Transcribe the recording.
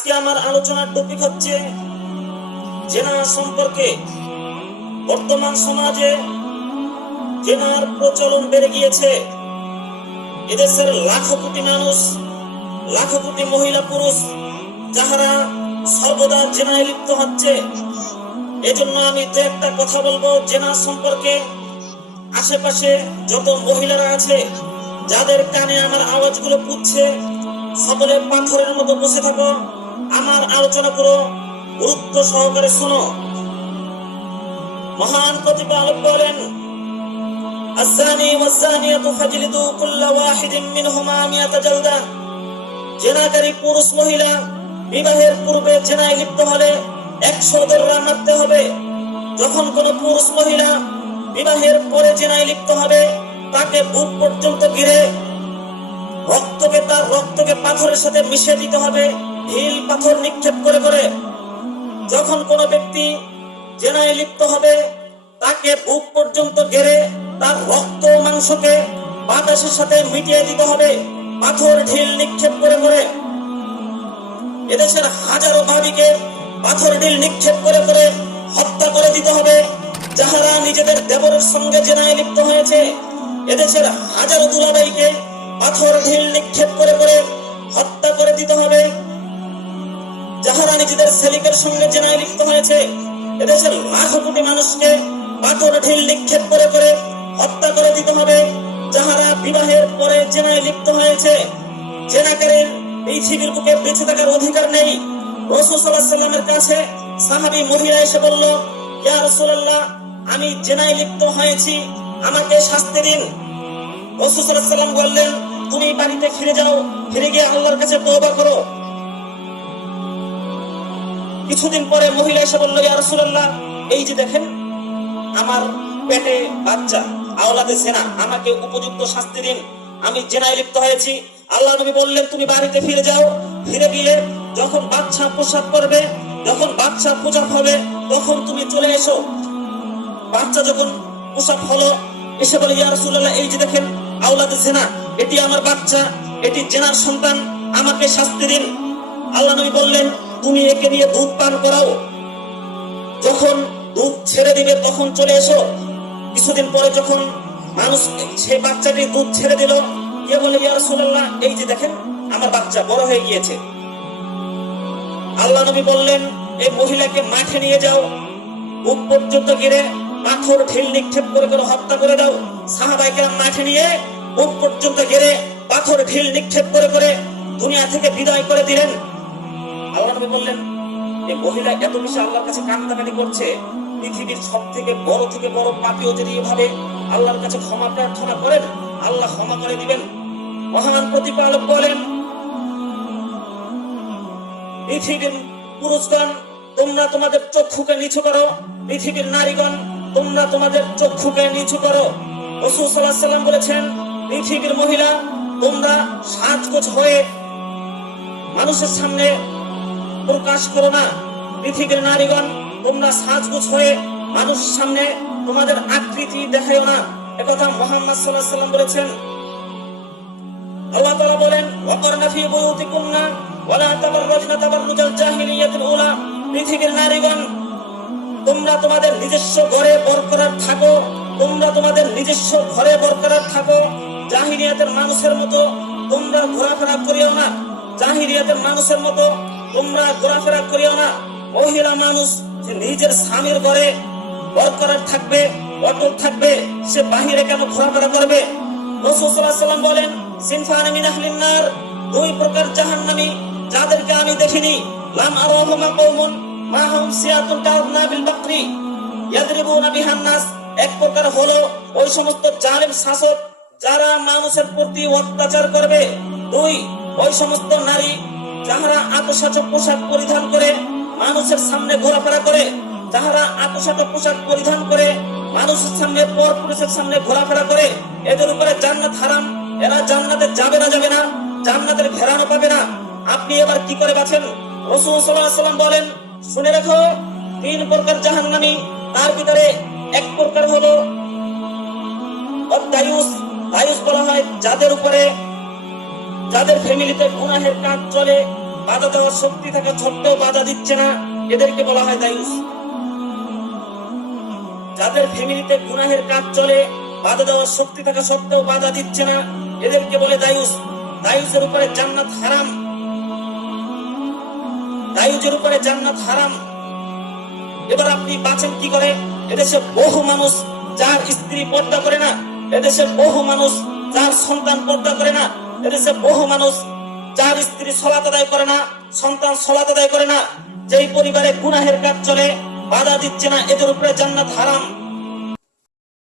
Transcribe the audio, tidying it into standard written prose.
আজকে আমার আলোচনার টপিক হচ্ছে জেনা সম্পর্কে। বর্তমান সমাজে জেনার প্রচলন বেড়ে গিয়েছে। এদেশের লাখো কোটি মানুষ, লাখো কোটি মহিলা পুরুষ যাহারা সর্বদা জেনায় লিপ্ত হচ্ছে। এজন্য আমি তো একটা কথা বলবো জেনা সম্পর্কে। আশেপাশে যত মহিলারা আছে যাদের কানে আমার আওয়াজগুলো পুচ্ছে, সকলে পাথরের মতো বসে থাকো, আমার আলোচনা পুরো গুরুত্ব সহকারে শোনো। মহান প্রতিপালক বলেন, আয-যানি ওয়াজ-যানিয়াতু ফাজলিদু কুল্লা ওয়াহিদিন মিনহুমা মিয়াতা জালদা। জেনাকারী পুরুষ মহিলা বিবাহের পূর্বে জেনায় লিপ্ত হলে 100 দররা মারতে হবে। যখন কোন পুরুষ মহিলা বিবাহের পরে জেনায় লিপ্ত হবে তাকে বুক পর্যন্ত ঘিরে তার রক্তকে পাথরের সাথে মিশিয়ে দিতে হবে, ঢিল পাথর নিক্ষেপ করে করে। যখন কোন ব্যক্তি জেনায় লিপ্ত হবে তাকে বুক পর্যন্ত ঘিরে তার রক্ত মাংসকে বাতাসের সাথে মিটিয়ে দিতে হবে, পাথর ঢিল নিক্ষেপ করে করে। এদেশের হাজারো ভাবিকে পাথর ঢিল নিক্ষেপ করে করে হত্যা করে দিতে হবে যাহারা নিজেদের দেবরের সঙ্গে জেনায় লিপ্ত হয়েছে। এদেশের হাজারো দুলাভাইকে পাথর ঢিল নিক্ষেপ করে করে হত্যা করে দিতে হবে যাহারা নিজেদের সেলিকের সঙ্গে জেনায় লিপ্ত হয়েছে। এদেশের লাখো কোটি মানুষকে পাথর ঢিল নিক্ষেপ করে করে হত্যা করে দিতে হবে যাহারা বিবাহের পরে জেনায় লিপ্ত হয়েছে। জেনাকারীর পৃথিবীর বুকে বেঁচে থাকার অধিকার নেই। রাসূল সাল্লাল্লাহু আলাইহি ওয়াসাল্লামের কাছে সাহাবী মহিলা এসে বলল, ইয়া রাসূলুল্লাহ, আমি জেনায় লিপ্ত হয়েছি, আমাকে শাস্তি দিন। রাসূল সাল্লাল্লাহু আলাইহি ওয়াসাল্লাম বললেন, তুমি বাড়িতে ফিরে যাও, ফিরে গিয়ে আল্লাহর কাছে তওবা করো। কিছুদিন পরে মহিলা এসে বলল, ইয়া রাসূলুল্লাহ, এই যে দেখেন আমার পেটে বাচ্চা, আওলাদে জেনা, আমাকে উপযুক্ত শাস্তি দিন, আমি জেনায় লিপ্ত হয়েছি। আল্লাহ নবী বললেন, তুমি বাড়িতে ফিরে যাও, ফিরে গিয়ে যখন বাচ্চা প্রসব করবে, যখন বাচ্চা প্রসব হবে তখন তুমি চলে এসো। বাচ্চা যখন প্রসব হলো এসে বলে, ইয়া রাসূলুল্লাহ, এই যে দেখেন আওলাদে জেনা, এটি আমার বাচ্চা, এটি জেনার সন্তান, আমাকে শাস্তি দিন। আল্লাহ নবী বললেন, তুমি একে নিয়ে দুধ পান করাও, যখন দুধ ছেড়ে দিবে তখন চলে এসো। কিছুদিন পরে যখন মানুষ সেই বাচ্চাটি দুধ ছেড়ে দিল, কে বলে, ইয়া রাসূলুল্লাহ, এই যে দেখেন আমার বাচ্চা বড় হয়ে গিয়েছে। আল্লাহ নবী বললেন, এই মহিলাকে মাঠে নিয়ে যাও, বুক পর্যন্ত ঘিরে পাথর ঢিল নিক্ষেপ করে করে হত্যা করে দাও। সাহাবায়ে কেরাম মাঠে নিয়ে বুক পর্যন্ত ঘিরে পাথর ঢিল নিক্ষেপ করে করে দুনিয়া থেকে বিদায় করে দিলেন। আল্লাহ নবী বললেন, এই মহিলা এত বেশি আল্লাহর কাছে কান্নাকাটি করছে, পৃথিবীর সব থেকে বড় পাপীও যদি এভাবে আল্লাহর কাছে ক্ষমা প্রার্থনা করেন, আল্লাহ ক্ষমা করে দিবেন। মহান প্রতিপালক বলেন, পৃথিবীর পুরুষগণ, তোমরা তোমাদের চক্ষুকে নিচু করো, পৃথিবীর নারীগণ, তোমরা তোমাদের চক্ষুকে নিচু করো। রাসূল সাল্লাল্লাহু আলাইহি ওয়াসাল্লাম বলেছেন, পৃথিবীর মহিলা, তোমরা সাজগোজ হয়ে মানুষের সামনে প্রকাশ করো না। পৃথিবীর নারীগণ, তোমরা সাজগোজ হয়ে মানুষের সামনে তোমাদের আকৃতি দেখাও না। একথা মুহাম্মদ সাল্লাল্লাহু আলাইহি ওয়াসাল্লাম বলেছেন। আল্লাহ তাআলা বলেন, ওয়াকারনা ফি বুয়ুতিকুন্না ওয়ালা তাবাররাজনা তাবাররুজাল জাহিলিয়াতিল উলা। পৃথিবীর নারীগণ, তোমরা তোমাদের নিজস্ব ঘরে বরকরার থাকো, তোমরা তোমাদের নিজস্ব ঘরে বরকরার থাকো। জাহিলিয়াতের মানুষের মতো তোমরা ঘোরাফেরা করিও না, জাহিলিয়াতের মানুষের মতো তোমরা ঘোরাফেরা করিও না। মহিলা মানুষ যে নিজের স্বামীর ঘরে বরকরার থাকবে, অটল থাকবে, সে বাহিরে কেন ঘোরাফেরা করবে? রাসূল সাল্লাল্লাহু আলাইহি ওয়াসাল্লাম বলেন, সিনফান মিন আহলিন নার, দুই প্রকার জাহান্নামী যাদেরকে আমি দেখিনি। লাম আরাহুমা কওমুন মা হুম সিয়াতুন কাযনাবিল বাকরি ইয়াদরিবুনা বিহান নাস। এক প্রকার হলো ওই সমস্ত জালেম শাসক যারা মানুষের প্রতি অত্যাচার করবে। দুই, ওই সমস্ত নারী যাহারা আতশাচক পোশাক পরিধান করে মানুষের সামনে ঘোরাফেরা করে, যাহারা আতশাচক পোশাক পরিধান করে মানুষের সামনে, পর পুরুষের সামনে ঘোরাফেরা করে, এদের উপরে জান্নাত হারাম। এরা জান্নাতে যাবে না, জান্নাতের ঘেরানো পাবে না। আপনি এবার কি করে বাঁচেন? রাসূল সাল্লাল্লাহু আলাইহি ওয়াসাল্লাম বলেন, শুনে রাখো, 3 প্রকার জাহান্নামী। তার ভিতরে এক প্রকার হলো দায়ুস। দায়ুস বলা হয় যাদের উপরে, যাদের ফ্যামিলিতে গুনাহের কাজ চলে, বাধা দেওয়ার শক্তি থাকা সত্ত্বেও বাধা দিচ্ছে না, এদেরকে বলা হয় দায়ুস। যাদের ফ্যামিলিতে গুনাহের কাজ চলে, বাধা দেওয়ার শক্তি থাকা সত্ত্বেও বাধা দিচ্ছে না, এদেরকে বলে দায়ুস। দায়ুসের উপরে জান্নাত হারাম, দায়ুসের উপরে জান্নাত হারাম। এবার আপনি বাঁচেন কি করে? এদেশে বহু মানুষ যার স্ত্রী পর্দা করে না, এদেশে বহু মানুষ যার সন্তান পর্দা করে না, এদেশে বহু মানুষ যার স্ত্রী সালাত আদায় করে না, সন্তান সালাত আদায় করে না। যেই পরিবারে গুনাহের কাজ চলে, বাধা দিচ্ছে না, এদের উপরে জান্নাত হারাম।